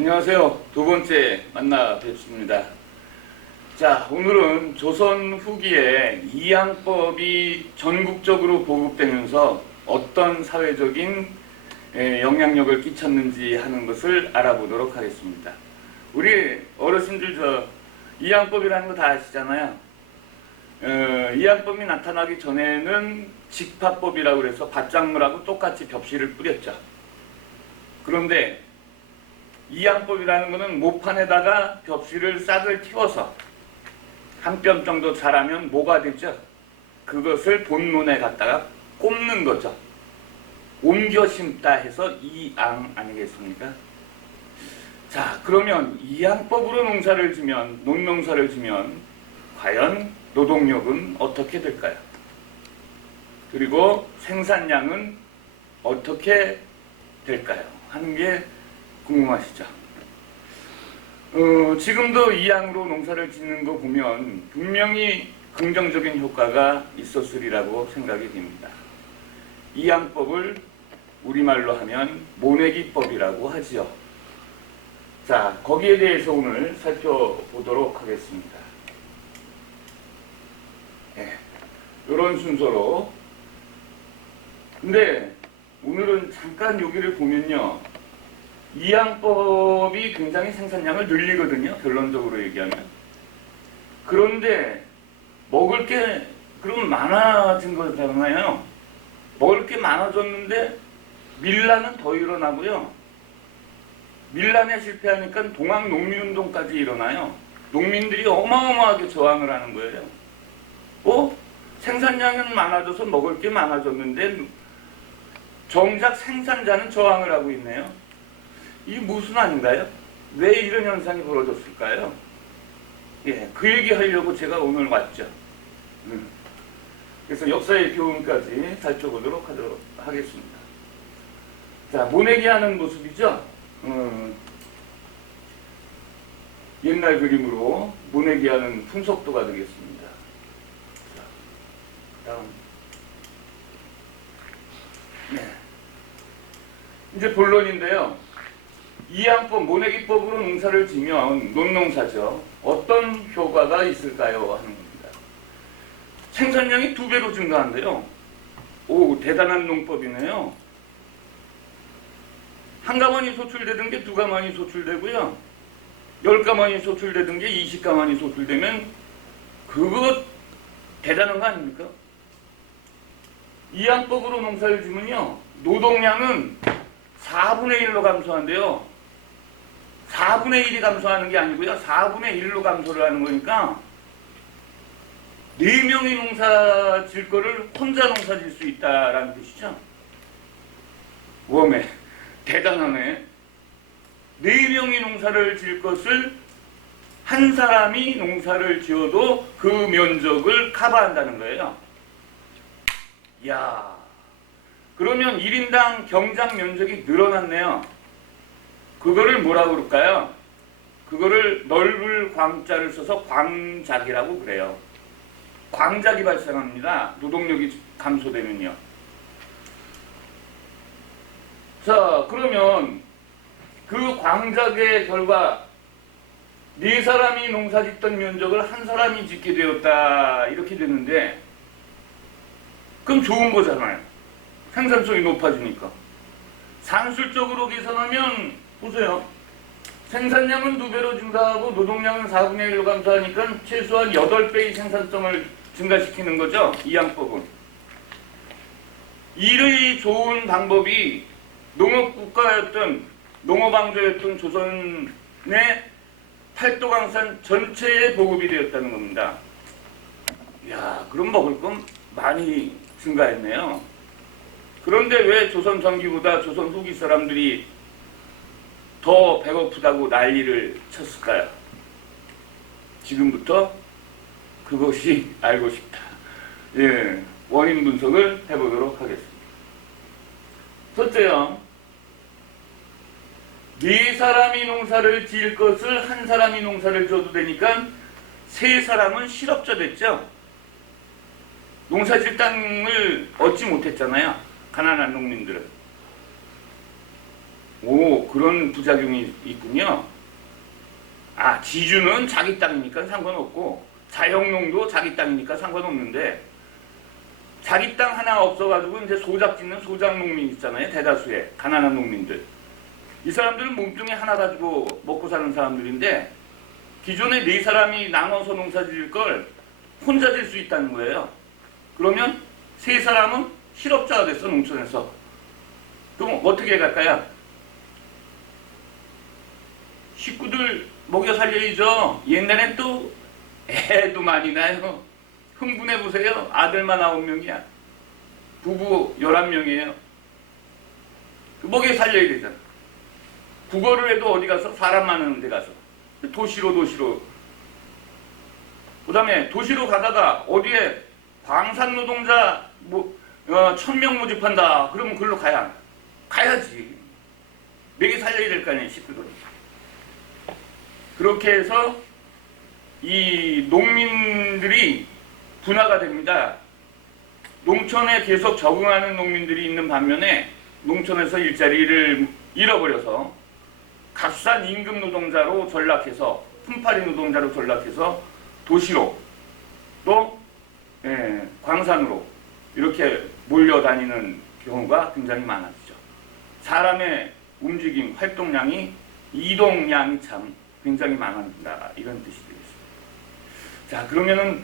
안녕하세요. 두 번째 만나 뵙습니다. 자, 오늘은 조선 후기에 이양법이 전국적으로 보급되면서 어떤 사회적인 영향력을 끼쳤는지 하는 것을 알아보도록 하겠습니다. 우리 어르신들 이양법이라는 거 다 아시잖아요. 이양법이 나타나기 전에는 직파법이라고 해서 밭작물하고 똑같이 벽실을 뿌렸죠. 그런데 이양법이라는 것은 모판에다가 벽실을 싹을 틔워서 한 뼘 정도 자라면 뭐가 되죠? 그것을 본론에 갖다가 꼽는 거죠. 옮겨 심다 해서 이양 아니겠습니까? 자, 그러면 이양법으로 농사를 지면, 논농사를 지면 과연 노동력은 어떻게 될까요? 그리고 생산량은 어떻게 될까요? 하는 게 궁금하시죠? 지금도 이양으로 농사를 짓는 거 보면 분명히 긍정적인 효과가 있었으리라고 생각이 됩니다. 이양법을 우리말로 하면 모내기법이라고 하지요. 자, 거기에 대해서 오늘 살펴보도록 하겠습니다. 이런 순서로. 근데 오늘은 잠깐 여기를 보면요, 이양법이 굉장히 생산량을 늘리거든요, 결론적으로 얘기하면. 그런데 먹을 게 그럼 많아진 거잖아요. 먹을 게 많아졌는데 밀란은 더 일어나고요. 밀란에 실패하니까 동학 농민운동까지 일어나요. 농민들이 어마어마하게 저항을 하는 거예요. 생산량은 많아져서 먹을 게 많아졌는데 정작 생산자는 저항을 하고 있네요. 이게 무슨 아닌가요? 왜 이런 현상이 벌어졌을까요? 그 얘기 하려고 제가 오늘 왔죠. 그래서 역사의 교훈까지 살펴보도록 하겠습니다. 자, 모내기 하는 모습이죠. 옛날 그림으로 모내기 하는 풍속도가 되겠습니다. 자, 다음. 이제 본론인데요. 이양법, 모내기법으로 농사를 지면 논농사죠. 어떤 효과가 있을까요? 하는 겁니다. 생산량이 2배로 증가한대요. 오, 대단한 농법이네요. 한 가마니 소출되던 게 2가마니 소출되고요. 10가마니 소출되던 게 20가마니 소출되면 그거 대단한 거 아닙니까? 이양법으로 농사를 지면요, 노동량은 4분의 1로 감소한대요. 4분의 1이 감소하는 게 아니고요, 4분의 1로 감소를 하는 거니까 4명이 농사 질 거를 혼자 농사 질 수 있다라는 뜻이죠. 웜에 대단하네. 4명이 농사를 질 것을 한 사람이 농사를 지어도 그 면적을 커버한다는 거예요. 이야, 그러면 1인당 경작 면적이 늘어났네요. 그거를 뭐라고 그럴까요? 그거를 넓을 광자를 써서 광작이라고 그래요. 광작이 발생합니다. 노동력이 감소되면요. 자, 그러면 그 광작의 결과 4사람이 농사 짓던 면적을 한 사람이 짓게 되었다, 이렇게 되는데 그럼 좋은 거잖아요. 생산성이 높아지니까. 산술적으로 계산하면 보세요. 생산량은 2배로 증가하고 노동량은 4분의 1로 감소하니까 최소한 8배의 생산성을 증가시키는 거죠, 이양법은. 이의 좋은 방법이 농업국가였던, 농업왕조였던 조선의 팔도강산 전체에 보급이 되었다는 겁니다. 이야, 그럼 먹을 건 많이 증가했네요. 그런데 왜 조선 전기보다 조선 후기 사람들이 더 배고프다고 난리를 쳤을까요? 지금부터 그것이 알고 싶다. 원인 분석을 해보도록 하겠습니다. 첫째요, 4사람이 농사를 지을 것을 한 사람이 농사를 져도 되니까 3사람은 실업자 됐죠. 농사질 땅을 얻지 못했잖아요, 가난한 농민들은. 오, 그런 부작용이 있군요. 아, 지주는 자기 땅이니까 상관없고 자영농도 자기 땅이니까 상관없는데 자기 땅 하나 없어가지고 이제 소작 짓는 소작 농민 있잖아요. 대다수의 가난한 농민들. 이 사람들은 몸뚱이 하나 가지고 먹고 사는 사람들인데 기존에 네 사람이 나눠서 농사 지을 걸 혼자 질 수 있다는 거예요. 그러면 세 사람은 실업자가 됐어, 농촌에서. 그럼 어떻게 갈까요? 식구들 먹여 살려야죠. 옛날엔 또 애도 많이 나요. 흥분해보세요. 아들만 9명이야. 부부 11명이에요. 먹여 살려야 되잖아. 국어를 해도 어디 가서 사람 많은 데 가서 도시로 그 다음에 도시로 가다가 어디에 광산 노동자 1000명 모집한다. 그러면 글로 가야지. 먹여 살려야 될 거 아니에요. 식구들. 그렇게 해서 이 농민들이 분화가 됩니다. 농촌에 계속 적응하는 농민들이 있는 반면에 농촌에서 일자리를 잃어버려서 값싼 임금 노동자로 전락해서 품팔이 노동자로 전락해서 도시로 또 광산으로 이렇게 몰려다니는 경우가 굉장히 많아지죠. 사람의 움직임, 활동량이 이동량이 참 굉장히 많아진다. 이런 뜻이 되겠습니다. 자, 그러면은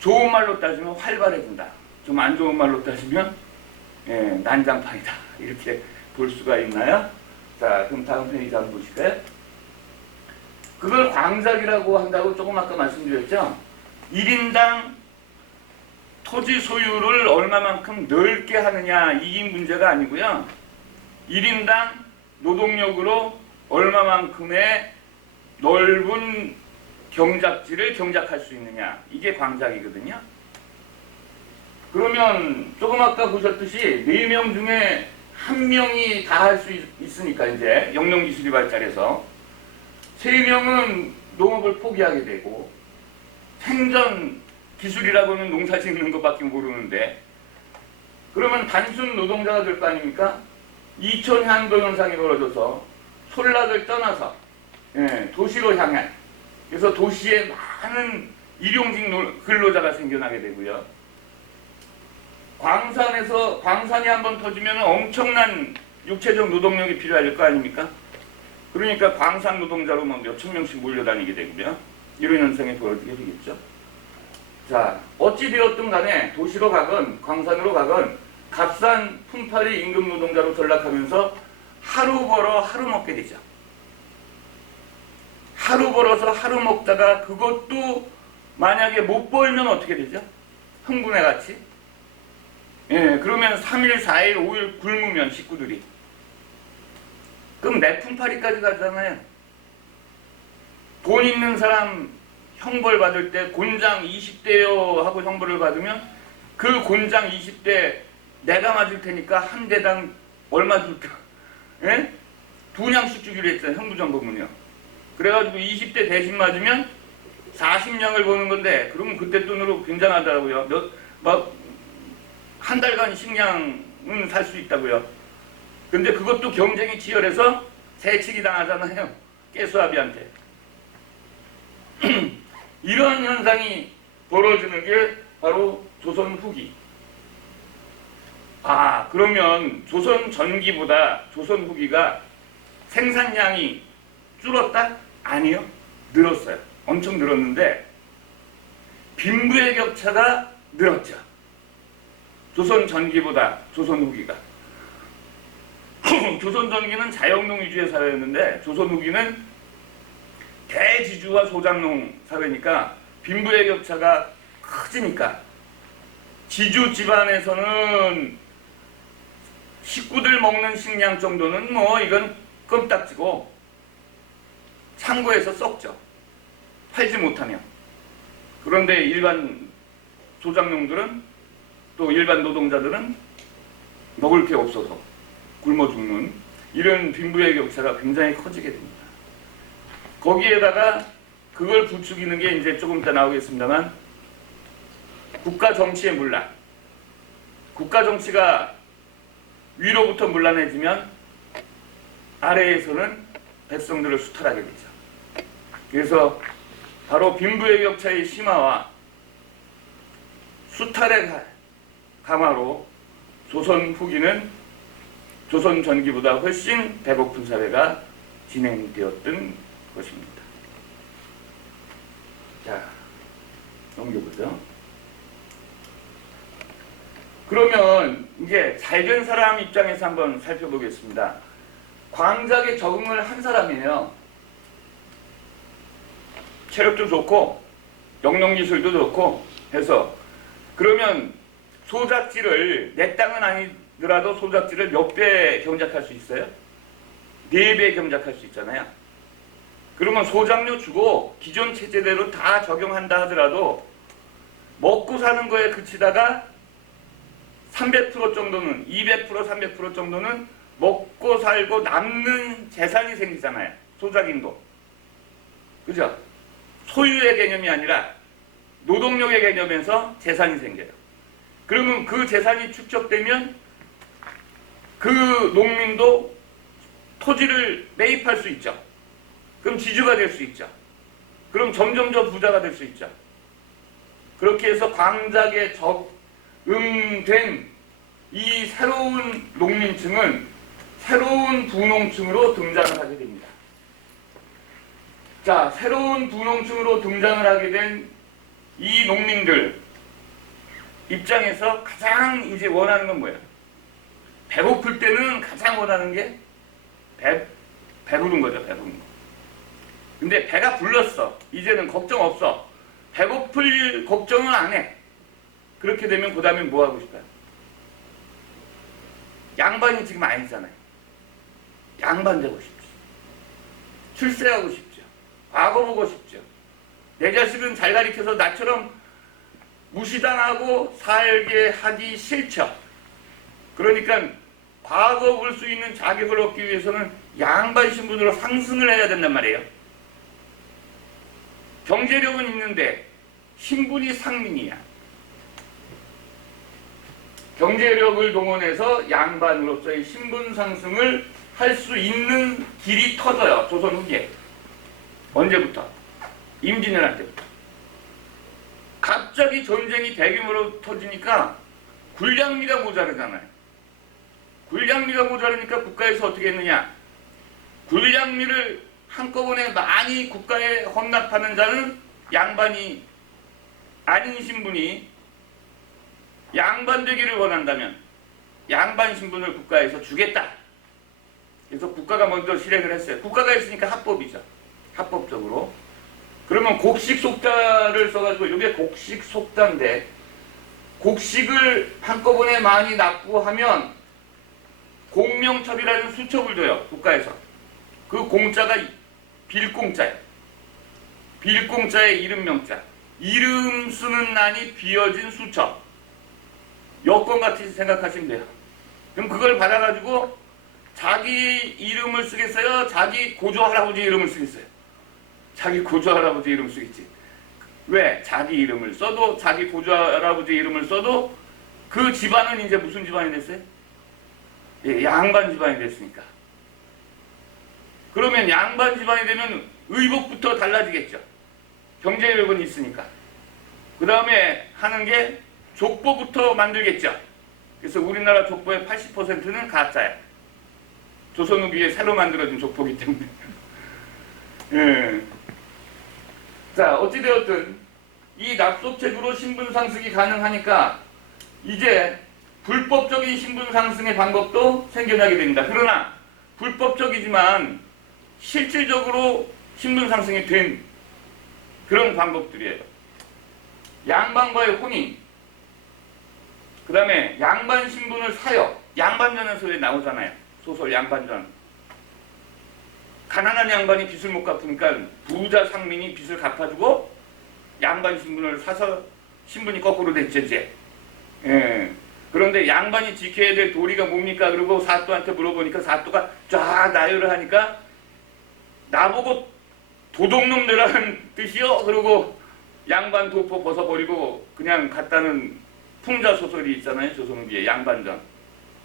좋은 말로 따지면 활발해진다. 좀 안 좋은 말로 따지면 난장판이다. 이렇게 볼 수가 있나요? 자, 그럼 다음 페이지 한번 보실까요? 그걸 광작이라고 한다고 조금 아까 말씀드렸죠? 1인당 토지 소유를 얼마만큼 넓게 하느냐 이 문제가 아니고요. 1인당 노동력으로 얼마만큼의 넓은 경작지를 경작할 수 있느냐 이게 광작이거든요. 그러면 조금 아까 보셨듯이 4명 중에 1명이 다 할 수 있으니까 이제 영농기술이 발달해서 3명은 농업을 포기하게 되고 생전 기술이라고는 농사 짓는 것밖에 모르는데 그러면 단순 노동자가 될 거 아닙니까? 2000 향도 현상이 벌어져서촌락을 떠나서 도시로 향한 그래서 도시에 많은 일용직 근로자가 생겨나게 되고요. 광산이 한번 터지면 엄청난 육체적 노동력이 필요할 거 아닙니까? 그러니까 광산 노동자로 몇천 명씩 몰려다니게 되고요. 이런 현상이 벌어지게 되겠죠. 자, 어찌 되었든 간에 도시로 가건 광산으로 가건 값싼 품팔이 임금 노동자로 전락하면서 하루 벌어 하루 먹게 되죠. 하루 벌어서 하루 먹다가 그것도 만약에 못 벌면 어떻게 되죠? 흥분해 같이. 그러면 3일, 4일, 5일 굶으면 식구들이. 그럼 내 품팔이까지 가잖아요. 돈 있는 사람 형벌 받을 때 곤장 20대요 하고 형벌을 받으면 그 곤장 20대 내가 맞을 테니까 한 대당 얼마 줄까? 2냥씩 주기로 했잖아요. 형부정법은요. 그래가지고 20대 대신 맞으면 40냥을 버는 건데 그러면 그때 돈으로 굉장하더라고요. 한 달간 식량은 살 수 있다고요. 근데 그것도 경쟁이 치열해서 재치기 당하잖아요. 깨수아비한테. 이런 현상이 벌어지는 게 바로 조선 후기. 아, 그러면 조선 전기보다 조선 후기가 생산량이 줄었다? 아니요. 늘었어요. 엄청 늘었는데 빈부의 격차가 늘었죠. 조선 전기보다 조선 후기가. 조선 전기는 자영농 위주의 사회였는데 조선 후기는 대지주와 소작농 사회니까 빈부의 격차가 커지니까 지주 집안에서는 식구들 먹는 식량 정도는 이건 껌딱지고 창고에서 썩죠. 팔지 못하면. 그런데 일반 소작농들은 또 일반 노동자들은 먹을 게 없어서 굶어 죽는 이런 빈부의 격차가 굉장히 커지게 됩니다. 거기에다가 그걸 부추기는 게 이제 조금 이따 나오겠습니다만 국가 정치의 문란. 국가 정치가 위로부터 문란해지면 아래에서는 백성들을 수탈하게 되죠. 그래서 바로 빈부의 격차의 심화와 수탈의 강화로 조선 후기는 조선 전기보다 훨씬 배고픈 사회가 진행되었던 것입니다. 자, 넘겨보죠. 그러면 이제 잘된 사람 입장에서 한번 살펴보겠습니다. 광작에 적응을 한 사람이에요. 체력도 좋고 영농기술도 좋고 해서 그러면 소작지를 내 땅은 아니더라도 소작지를 몇 배 경작할 수 있어요? 4배 경작할 수 있잖아요. 그러면 소작료 주고 기존 체제대로 다 적용한다 하더라도 먹고 사는 거에 그치다가 300% 정도는 200% 300% 정도는 먹고 살고 남는 재산이 생기잖아요. 소작인도. 그죠? 소유의 개념이 아니라 노동력의 개념에서 재산이 생겨요. 그러면 그 재산이 축적되면 그 농민도 토지를 매입할 수 있죠. 그럼 지주가 될 수 있죠. 그럼 점점 더 부자가 될 수 있죠. 그렇게 해서 광작에 적응된 이 새로운 농민층은 새로운 부농층으로 등장을 하게 됩니다. 자, 새로운 부농층으로 등장을 하게 된 이 농민들 입장에서 가장 이제 원하는 건 뭐예요? 배고플 때는 가장 원하는 게 배부른 거죠, 배부른 거. 근데 배가 불렀어. 이제는 걱정 없어. 배고플 걱정은 안 해. 그렇게 되면 그 다음에 뭐 하고 싶어요? 양반이 지금 아니잖아요. 양반 되고 싶죠. 출세하고 싶죠. 과거 보고 싶죠. 내 자식은 잘 가르쳐서 나처럼 무시당하고 살게 하기 싫죠. 그러니까 과거 볼 수 있는 자격을 얻기 위해서는 양반 신분으로 상승을 해야 된단 말이에요. 경제력은 있는데 신분이 상민이야. 경제력을 동원해서 양반으로서의 신분 상승을 할 수 있는 길이 터져요. 조선 후기에. 언제부터? 임진왜란 때부터. 갑자기 전쟁이 대규모로 터지니까 군량미가 모자르잖아요. 군량미가 모자르니까 국가에서 어떻게 했느냐. 군량미를 한꺼번에 많이 국가에 헌납하는 자는 양반이 아닌 신분이 양반 되기를 원한다면 양반 신분을 국가에서 주겠다. 그래서 국가가 먼저 실행을 했어요. 국가가 있으니까 합법이죠. 합법적으로. 그러면 곡식 속자를 써가지고 이게 곡식 속자인데 곡식을 한꺼번에 많이 납부하면 공명첩이라는 수첩을 줘요. 국가에서. 그 공자가 빌공자예요. 빌공자의 이름명자. 이름 쓰는 난이 비어진 수첩. 여권같이 생각하시면 돼요. 그럼 그걸 받아가지고 자기 이름을 쓰겠어요? 자기 고조할아버지 이름을 쓰겠어요? 자기 고조할아버지 이름 쓰겠지. 왜? 자기 이름을 써도 자기 고조할아버지 이름을 써도 그 집안은 이제 무슨 집안이 됐어요? 예, 양반 집안이 됐으니까. 그러면 양반 집안이 되면 의복부터 달라지겠죠. 경제력은 있으니까. 그 다음에 하는 게 족보부터 만들겠죠. 그래서 우리나라 족보의 80%는 가짜야. 조선 후기에 새로 만들어진 족보기 때문에. 예. 자, 어찌되었든 이 납속책으로 신분 상승이 가능하니까 이제 불법적인 신분 상승의 방법도 생겨나게 됩니다. 그러나 불법적이지만 실질적으로 신분 상승이 된 그런 방법들이에요. 양반과의 혼인, 그 다음에 양반 신분을 사요. 양반전에서 왜 나오잖아요. 소설 양반전. 가난한 양반이 빚을 못 갚으니까 부자 상민이 빚을 갚아주고 양반 신분을 사서 신분이 거꾸로 됐죠, 이제. 예. 그런데 양반이 지켜야 될 도리가 뭡니까? 그러고 사또한테 물어보니까 사또가 쫙 나열을 하니까 나보고 도둑놈들라는 뜻이요? 그러고 양반 도포 벗어버리고 그냥 갔다는 풍자 소설이 있잖아요. 조선후기에 양반전.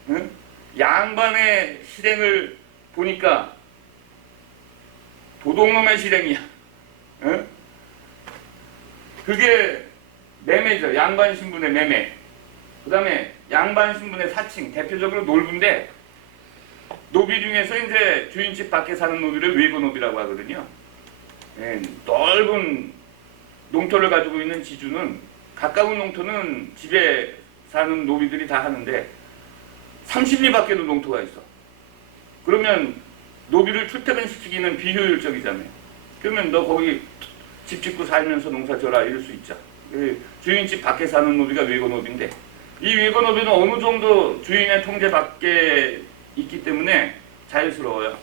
응? 양반의 실행을 보니까 도둑놈의 실행이야. 어? 그게 매매죠. 양반 신분의 매매. 그 다음에 양반 신분의 사칭. 대표적으로 놀부인데, 노비 중에서 이제 주인집 밖에 사는 노비를 외고노비라고 하거든요. 예, 넓은 농토를 가지고 있는 지주는, 가까운 농토는 집에 사는 노비들이 다 하는데 30리 밖에도 농토가 있어. 그러면 노비를 출퇴근시키기는 비효율적이잖아요. 그러면 너 거기 집 짓고 살면서 농사 져라 이럴 수 있죠. 주인집 밖에 사는 노비가 외고노비인데, 이 외고노비는 어느 정도 주인의 통제 밖에 있기 때문에 자유스러워요.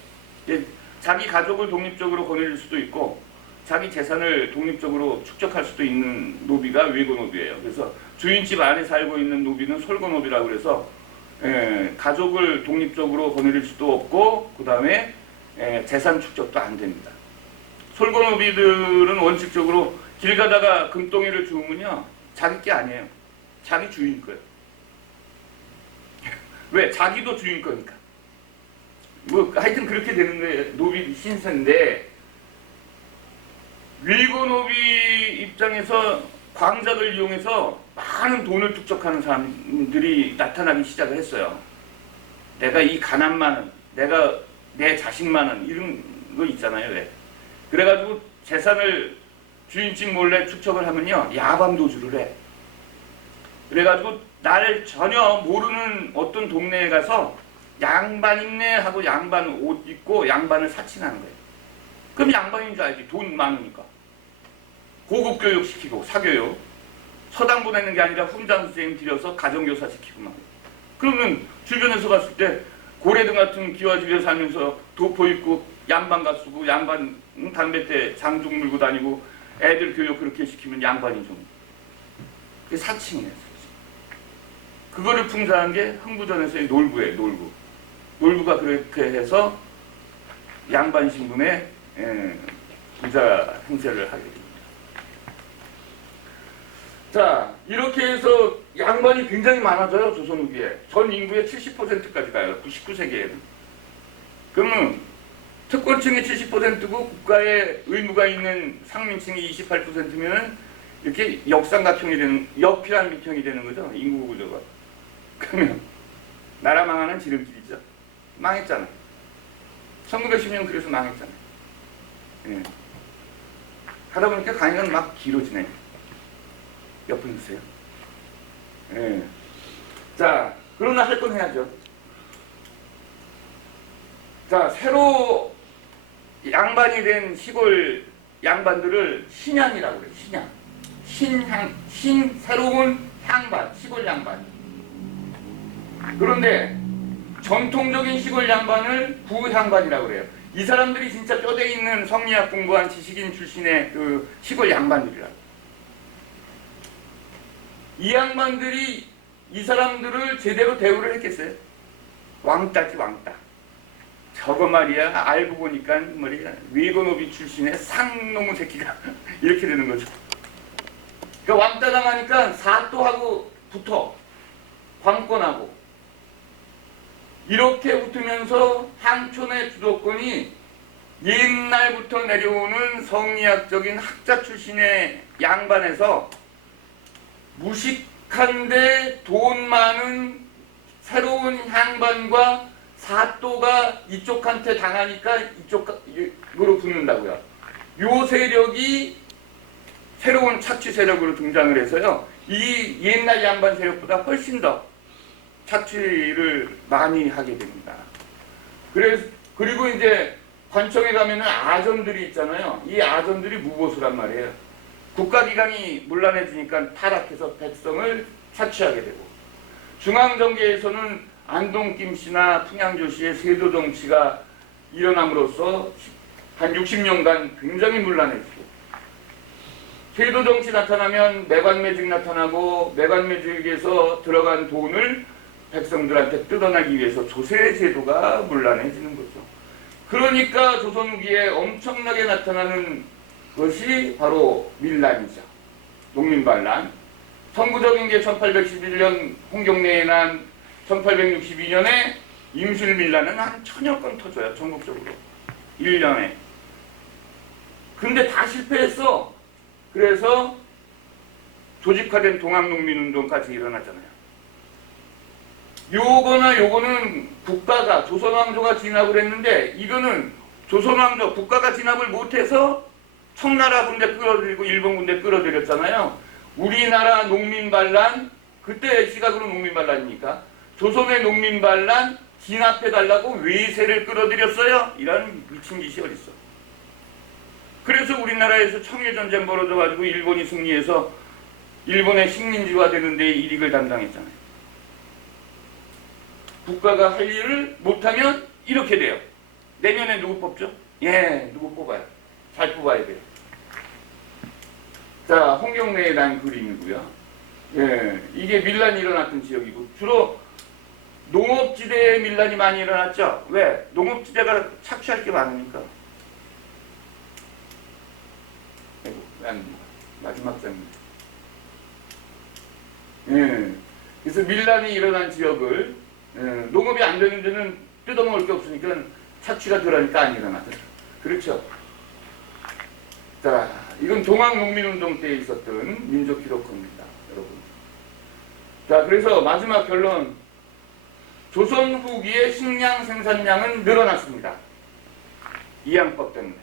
자기 가족을 독립적으로 거느릴 수도 있고 자기 재산을 독립적으로 축적할 수도 있는 노비가 외고노비예요. 그래서 주인집 안에 살고 있는 노비는 솔고노비라고 그래서 가족을 독립적으로 거느릴 수도 없고 그 다음에 재산 축적도 안 됩니다. 솔고노비들은 원칙적으로 길 가다가 금덩이를 주우면요, 자기 게 아니에요. 자기 주인 거예요. 왜? 자기도 주인 거니까. 뭐 하여튼 그렇게 되는 게 노비 신세인데, 외고노비 입장에서 광작을 이용해서 많은 돈을 축적하는 사람들이 나타나기 시작을 했어요. 내가 이 가난 많은, 내가 내 자식 많은 이런 거 있잖아요. 왜? 그래가지고 재산을 주인집 몰래 축적을 하면요, 야밤도주를 해. 그래가지고 나를 전혀 모르는 어떤 동네에 가서 양반 있네 하고 양반 옷 입고 양반을 사칭하는 거예요. 그럼 양반인 줄 알지. 돈 많으니까. 고급 교육 시키고 사교육. 서당 보내는 게 아니라 훈장 선생님 들여서 가정교사 시키고 막. 그러면 주변에서 봤을 때 고래등 같은 기와집에 살면서 도포 입고 양반가 쓰고 양반 담배 때 장죽 물고 다니고 애들 교육 그렇게 시키면 양반이죠. 그게 사칭이에요. 그거를 풍자한 게 흥부전에서의 놀부예요. 놀부. 놀부가 그렇게 해서 양반 신분의 부자 행세를 하게 됩니다. 자, 이렇게 해서 양반이 굉장히 많아져요. 조선 후기에. 전 인구의 70%까지 가요. 19세기에는. 그러면 특권층이 70%고 국가의 의무가 있는 상민층이 28%면은 이렇게 역삼각형이 되는, 역피라미드형이 되는 거죠. 인구 구조가. 그러면 나라 망하는 지름길이죠. 망했잖아요. 1910년 그래서 망했잖아요. 예. 하다 보니까 강의가 막 길어지네요. 몇 분 주세요. 예. 자, 그러나 할 건 해야죠. 자, 새로 양반이 된 시골 양반들을 신양이라고 그래요. 신양. 새로운 향반, 시골 양반. 그런데 전통적인 시골 양반을 부향반이라고 그래요. 이 사람들이 진짜 뼈대 있는 성리학 공부한 지식인 출신의 그 시골 양반들이라. 이 양반들이 이 사람들을 제대로 대우를 했겠어요? 왕따지 왕따. 저거 말이야 알고 보니까 말이야 외고노비 출신의 상놈의 새끼가 이렇게 되는 거죠. 그러니까 왕따 당하니까 사또하고 붙어. 관건하고. 이렇게 붙으면서 향촌의 주도권이 옛날부터 내려오는 성리학적인 학자 출신의 양반에서 무식한데 돈 많은 새로운 향반과 사또가 이쪽한테 당하니까 이쪽으로 붙는다고요. 요 세력이 새로운 착취 세력으로 등장을 해서요. 이 옛날 양반 세력보다 훨씬 더 착취를 많이 하게 됩니다. 그리고 이제 관청에 가면은 아전들이 있잖아요. 이 아전들이 무보수란 말이에요. 국가기관이 문란해지니까 타락해서 백성을 착취하게 되고, 중앙정계에서는 안동김 씨나 풍양조 씨의 세도 정치가 일어남으로써 한 60년간 굉장히 문란해지고, 세도 정치 나타나면 매관매직 나타나고, 매관매직에서 들어간 돈을 백성들한테 뜯어내기 위해서 조세제도가 문란해지는 거죠. 그러니까 조선 후기에 엄청나게 나타나는 것이 바로 밀란이죠. 농민반란. 선구적인 게 1811년 홍경래에 난 1862년에 임실밀란은 한 1000여 건 터져요. 전국적으로. 1년에. 근데 다 실패했어. 그래서 조직화된 동학농민운동까지 일어나잖아요. 요거나 요거는 국가가 조선왕조가 진압을 했는데 이거는 조선왕조 국가가 진압을 못해서 청나라 군대 끌어들이고 일본 군대 끌어들였잖아요. 우리나라 농민반란 그때 시각으로 농민반란이니까 조선의 농민반란 진압해달라고 외세를 끌어들였어요. 이런 미친 짓이 어딨어. 그래서 우리나라에서 청일전쟁 벌어져가지고 일본이 승리해서 일본의 식민지화 되는 데 이익을 담당했잖아요. 국가가 할 일을 못하면 이렇게 돼요. 내년에 누구 뽑죠? 예, 누구 뽑아요. 잘 뽑아야 돼요. 자, 홍경래에 난 그림이고요. 예, 이게 밀란이 일어났던 지역이고 주로 농업지대에 밀란이 많이 일어났죠. 왜? 농업지대가 착취할 게 많으니까. 아이고, 왜 안 됩니까? 마지막 장면. 예, 그래서 밀란이 일어난 지역을 농업이 안 되는 데는 뜯어먹을 게 없으니까 착취가 덜하니까 안 일어나더라. 그렇죠? 자, 이건 동학농민운동 때 있었던 민족기록입니다, 여러분. 자, 그래서 마지막 결론. 조선 후기의 식량 생산량은 늘어났습니다. 이양법 때문에.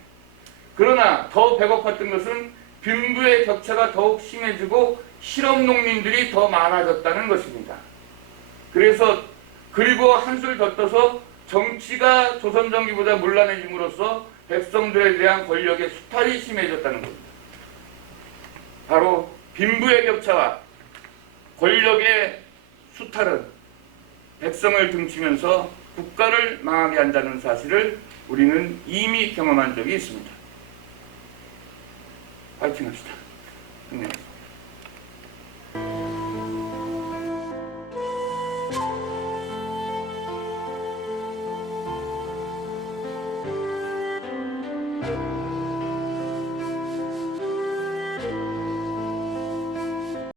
그러나 더 배고팠던 것은 빈부의 격차가 더욱 심해지고 실업농민들이 더 많아졌다는 것입니다. 그리고 한술 더 떠서 정치가 조선정기보다 문란해짐으로써 백성들에 대한 권력의 수탈이 심해졌다는 겁니다. 바로 빈부의 격차와 권력의 수탈은 백성을 등치면서 국가를 망하게 한다는 사실을 우리는 이미 경험한 적이 있습니다. 파이팅 합시다. 네. you.